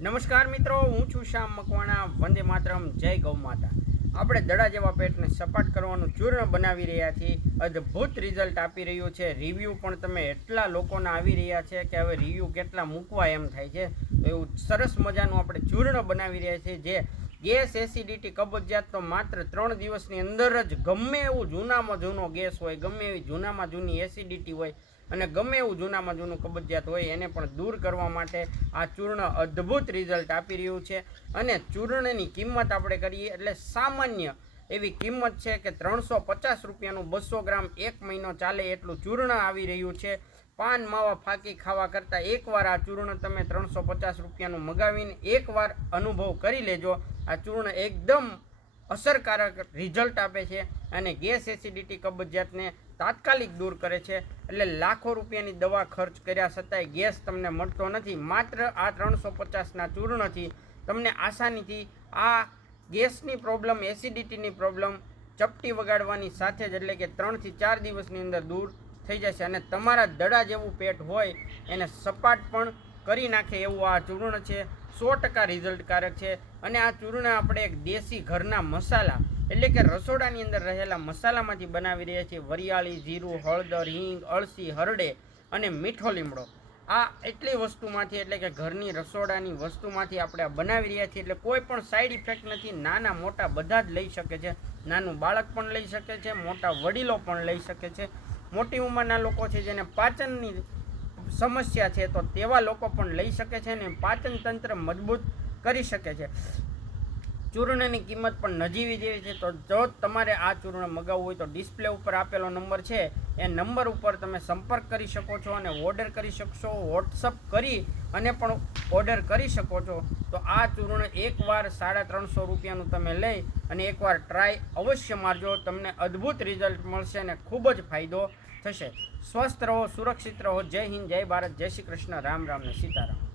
નમસ્કાર મિત્રો, હું છું શ્યામ મકવાણા. વંદે માતરમ, જય ગૌ માતા. આપણે દડા જેવા પેટને સપાટ કરવાનું ચૂર્ણ બનાવી રહ્યા છીએ. અદ્ભુત રિઝલ્ટ આપી રહ્યું છે. રિવ્યૂ પણ તમે એટલા લોકોના આવી રહ્યા છે કે હવે રિવ્યૂ કેટલા મૂકવા એમ થાય છે. એવું સરસ મજાનું આપણે ચૂર્ણ બનાવી રહ્યા છીએ, જે ગેસ, એસિડિટી, કબજિયાત તો માત્ર 3 દિવસની અંદર જ ગમે એવું જૂનામાં જૂનો ગેસ હોય, ગમે એવી જૂનામાં જૂની એસિડિટી હોય અને ગમે એવું જૂનામાં જૂનું કબજિયાત હોય એને પણ દૂર કરવા માટે આ ચૂર્ણ અદ્ભુત રિઝલ્ટ આપી રહ્યું છે. અને ચૂર્ણની કિંમત આપણે કરીએ એટલે સામાન્ય એવી કિંમત છે કે 350 રૂપિયાનું 200 ગ્રામ 1 મહિનો ચાલે એટલું ચૂર્ણ આવી રહ્યું છે. પાન માવા ફાંકી ખાવા કરતાં એકવાર આ ચૂર્ણ તમે 350 રૂપિયાનું મગાવીને એકવાર અનુભવ કરી લેજો. આ ચૂર્ણ એકદમ અસરકારક રિઝલ્ટ આપે છે અને ગેસ, એસિડિટી, કબજિયાતને તાત્કાલિક દૂર કરે છે. એટલે લાખો રૂપિયાની દવા ખર્ચ કર્યા છતાંય ગેસ તમને મળતો નથી. માત્ર આ 350ના ચૂર્ણથી તમને આસાનીથી આ ગેસની પ્રોબ્લેમ, એસિડિટીની પ્રોબ્લેમ ચપટી વગાડવાની સાથે જ એટલે કે 3 થી 4 દિવસની અંદર દૂર થઈ જશે. અને તમારા દડા જેવું પેટ હોય એને સપાટ પણ કરી નાખે એવું આ ચૂર્ણ છે. 100% રિઝલ્ટકારક છે. અને આ ચૂર્ણ આપણે એક દેશી ઘરના મસાલા એટલે કે રસોડાની અંદર રહેલા મસાલામાંથી બનાવી રહ્યા છીએ. વરિયાળી, જીરું, હળદર, હિંગ, અળસી, હરડે અને મીઠો લીમડો. આ એટલી વસ્તુમાંથી એટલે કે ઘરની રસોડાની વસ્તુમાંથી આપણે આ બનાવી રહ્યા છીએ. એટલે કોઈ પણ સાઈડ ઇફેક્ટ નથી. નાના મોટા બધા જ લઈ શકે છે. નાનું બાળક પણ લઈ શકે છે, મોટા વડીલો પણ લઈ શકે છે. મોટી ઉંમરના લોકો છે જેને પાચનની સમસ્યા છે તો તેવા લોકો પણ લઈ શકે છે અને પાચન તંત્ર મજબૂત કરી શકે છે. ચૂર્ણની કિંમત પણ નજીવી જેવી છે. તો જો તમારે આ ચૂર્ણ મગાવવું હોય તો ડિસ્પ્લે ઉપર આપેલો નંબર છે એ નંબર ઉપર તમે સંપર્ક કરી શકો છો અને ઓર્ડર કરી શકશો. વોટ્સઅપ કરી અને પણ ઓર્ડર કરી શકો છો. તો આ ચૂર્ણ એકવાર 350 રૂપિયાનું તમે લઈ અને એકવાર ટ્રાય અવશ્ય મારજો. તમને અદ્ભુત રિઝલ્ટ મળશે અને ખૂબ જ ફાયદો થશે. સ્વસ્થ રહો, સુરક્ષિત રહો. જય હિન્દ, જય ભારત, જય શ્રી કૃષ્ણ, રામ રામ ને સીતારામ.